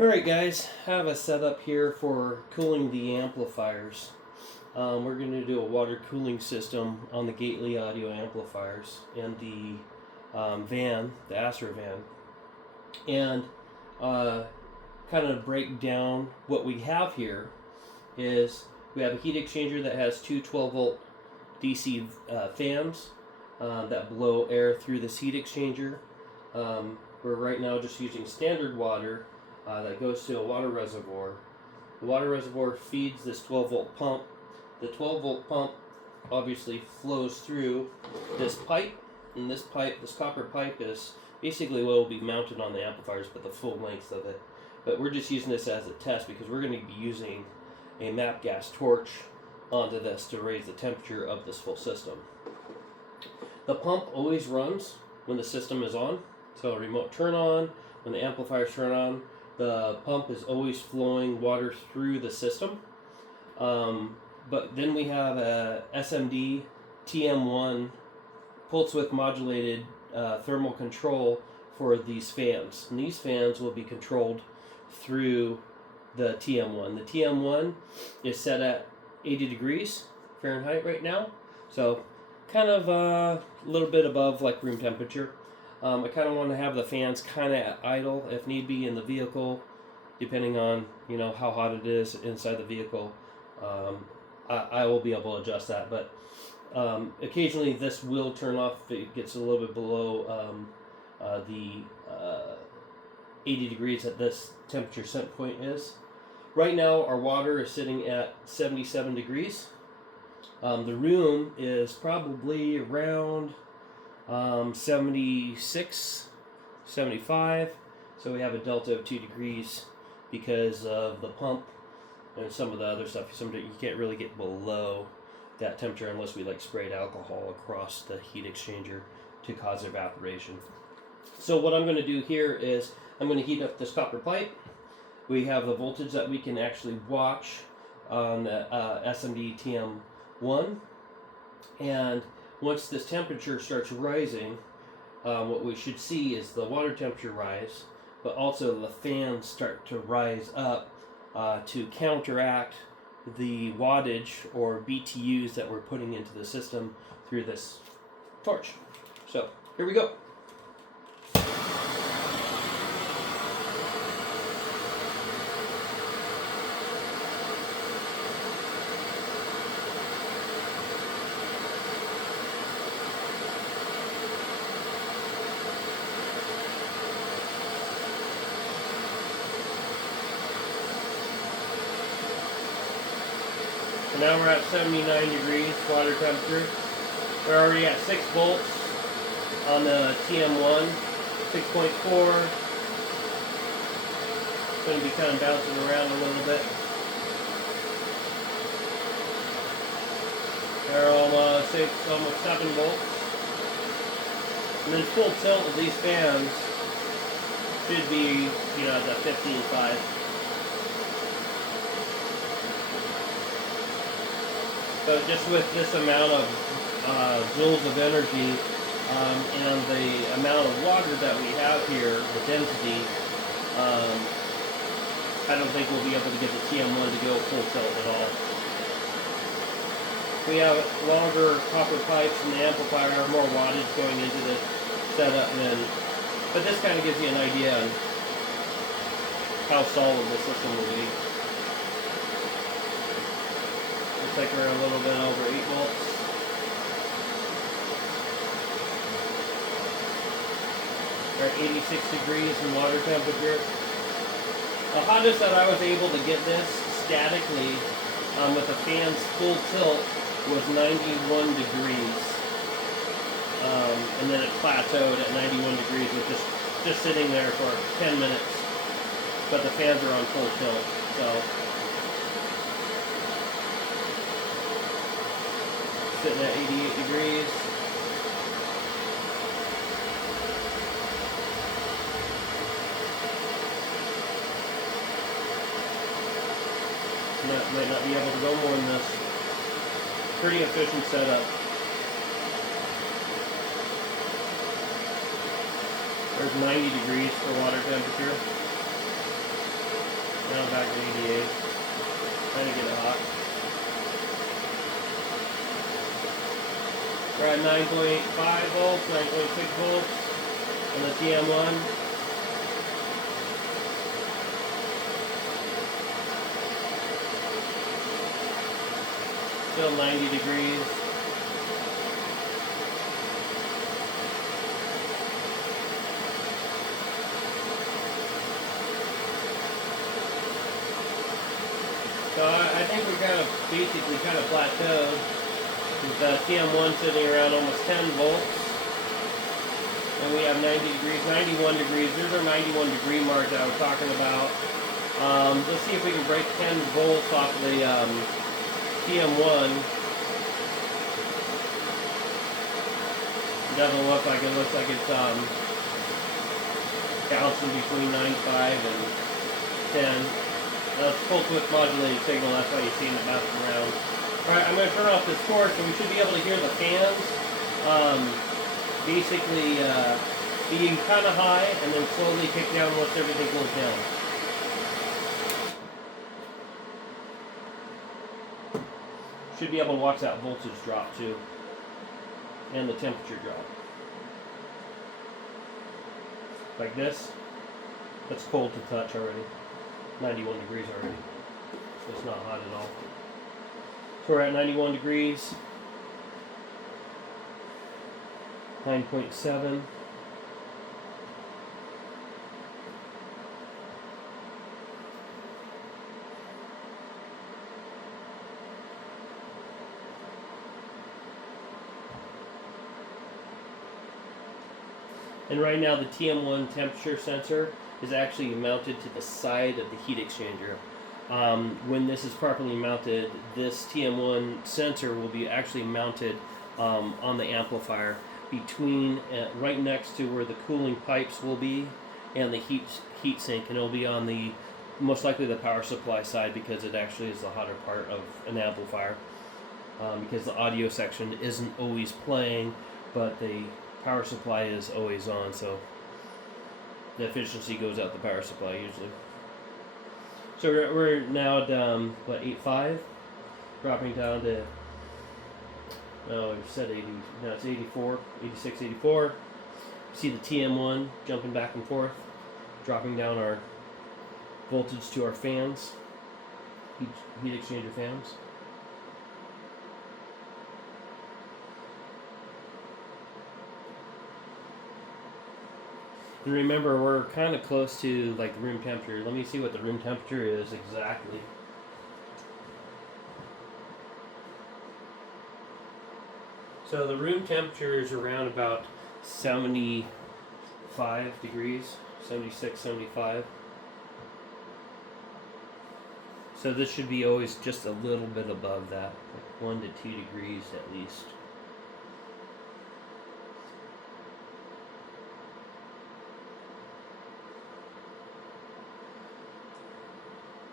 Alright guys, I have a setup here for cooling the amplifiers. We're going to do a water cooling system on the Gately audio amplifiers and the van, the Astro van. And kind of break down what we have here is we have a heat exchanger that has two 12-volt DC fans that blow air through this heat exchanger. We're right now just using standard water that goes to a water reservoir. The water reservoir feeds this 12-volt pump. The 12-volt pump obviously flows through this pipe, and this copper pipe is basically what will be mounted on the amplifiers, but the full length of it. But we're just using this as a test because we're going to be using a MAP gas torch onto this to raise the temperature of this full system. The pump always runs when the system is on, so a remote turn on, when the amplifiers turn on, the pump is always flowing water through the system. But then we have a SMD TM1 pulse width modulated thermal control for these fans. And these fans will be controlled through the TM1. The TM1 is set at 80 degrees Fahrenheit right now, so kind of a little bit above like room temperature. I kind of want to have the fans kind of at idle if need be in the vehicle, depending on how hot it is inside the vehicle. I will be able to adjust that, but occasionally this will turn off if it gets a little bit below the 80 degrees that this temperature set point is. Right now our water is sitting at 77 degrees. The room is probably around 76, 75, so we have a delta of 2 degrees because of the pump and some of the other stuff. You can't really get below that temperature unless we sprayed alcohol across the heat exchanger to cause evaporation. So what I'm going to do here is I'm going to heat up this copper pipe. We have the voltage that we can actually watch on the SMD TM1, and once this temperature starts rising, what we should see is the water temperature rise, but also the fans start to rise up to counteract the wattage or BTUs that we're putting into the system through this torch. So here we go. So now we're at 79 degrees water temperature. We're already at 6 volts on the TM1, 6.4. It's going to be kind of bouncing around a little bit. They're almost 7 volts. And then full tilt of these fans should be, the 15.5. So just with this amount of joules of energy and the amount of water that we have here, the density, I don't think we'll be able to get the TM1 to go full tilt at all. We have longer copper pipes in the amplifier, more wattage going into the setup, but this kind of gives you an idea on how solid the system will be. Looks like we're a little bit over 8 volts. We're at 86 degrees in water temperature. The hottest that I was able to get this statically with the fan's full tilt was 91 degrees. And then it plateaued at 91 degrees with just sitting there for 10 minutes. But the fans are on full tilt, so sitting at 88 degrees. Might not be able to go more than this. Pretty efficient setup. There's 90 degrees for water temperature. Now back to 88. Trying to get it hot. We're at 9.5 volts, 9.6 volts on the TM1. Still 90 degrees. So I think we're basically plateaued with the TM1 sitting around almost 10 volts. And we have 90 degrees, 91 degrees. There's our 91 degree mark that I was talking about. Let's see if we can break 10 volts off of the TM1. It doesn't look like it. It looks like it's bouncing between 9.5 and 10. That's full width modulated signal. That's why you're seeing it bouncing around. All right, I'm going to turn off this torch, and we should be able to hear the fans basically being kind of high and then slowly kick down once everything cools down. Should be able to watch that voltage drop too, and the temperature drop. Like this. That's cold to touch already. 91 degrees already. So it's not hot at all. So we're at 91 degrees. 9.7. And right now the TM1 temperature sensor is actually mounted to the side of the heat exchanger. When this is properly mounted, this TM1 sensor will be actually mounted on the amplifier between right next to where the cooling pipes will be and the heat sink, and it'll be on the most likely the power supply side because it actually is the hotter part of an amplifier, because the audio section isn't always playing, but the power supply is always on, so the efficiency goes out the power supply usually. So we're now at, 8.5, dropping down to, we said 80, now it's 84, 86, 84. See the TM1 jumping back and forth, dropping down our voltage to our fans, heat exchanger fans. And remember, we're kind of close to like the room temperature. Let me see what the room temperature is exactly. So the room temperature is around about 75 degrees, 76, 75. So this should be always just a little bit above that, like 1 to 2 degrees at least.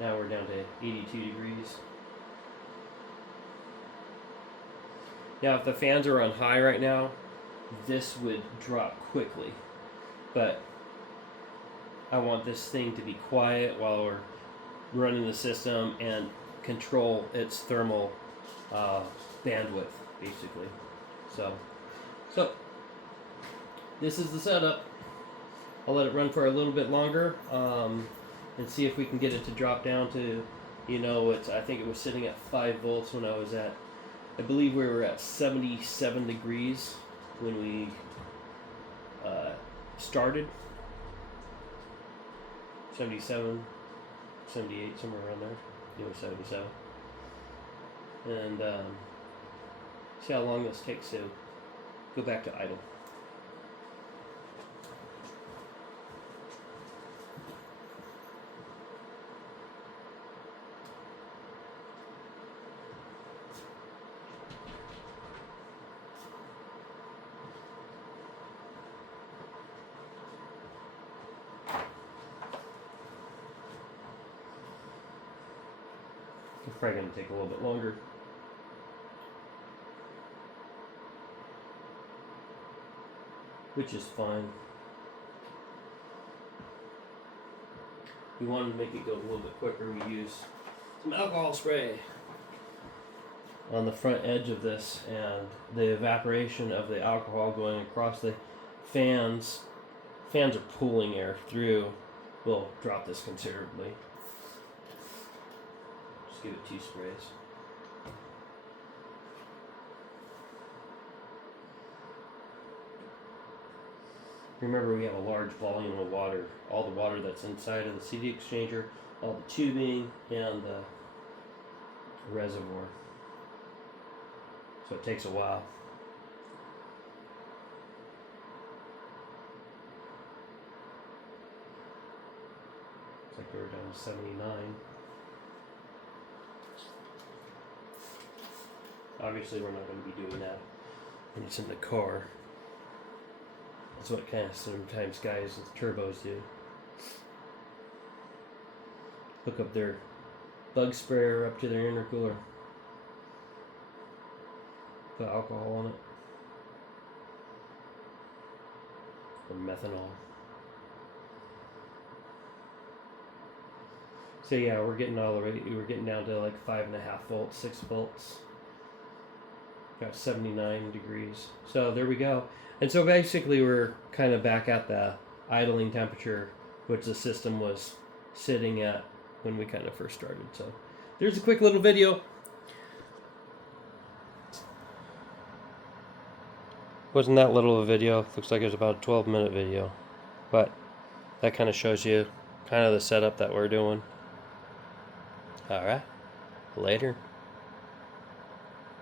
Now we're down to 82 degrees. Now if the fans are on high right now, this would drop quickly. But I want this thing to be quiet while we're running the system and control its thermal bandwidth, basically. So this is the setup. I'll let it run for a little bit longer. And see if we can get it to drop down to, I think it was sitting at 5 volts when I was at, I believe we were at 77 degrees when we started. 77, 78, somewhere around there. 77. And see how long this takes to go back to idle. It's probably going to take a little bit longer. Which is fine. we wanted to make it go a little bit quicker. We use some alcohol spray on the front edge of this, and the evaporation of the alcohol going across the fans are pulling air through, will drop this considerably. Just give it 2 sprays. Remember, we have a large volume of water, all the water that's inside of the CD exchanger, all the tubing, and the reservoir. So it takes a while. Looks like we're down to 79. Obviously, we're not going to be doing that when it's in the car. That's what kind of sometimes guys with turbos do. Hook up their bug sprayer up to their intercooler. Put alcohol on it. Or methanol. So yeah, we're getting down to like 5.5 volts, 6 volts. Got 79 degrees. So there we go. And so basically we're kind of back at the idling temperature, which the system was sitting at when we kind of first started. So there's a quick little video. Wasn't that little of a video? Looks like it was about a 12-minute video. But that kind of shows you kind of the setup that we're doing. Alright, later.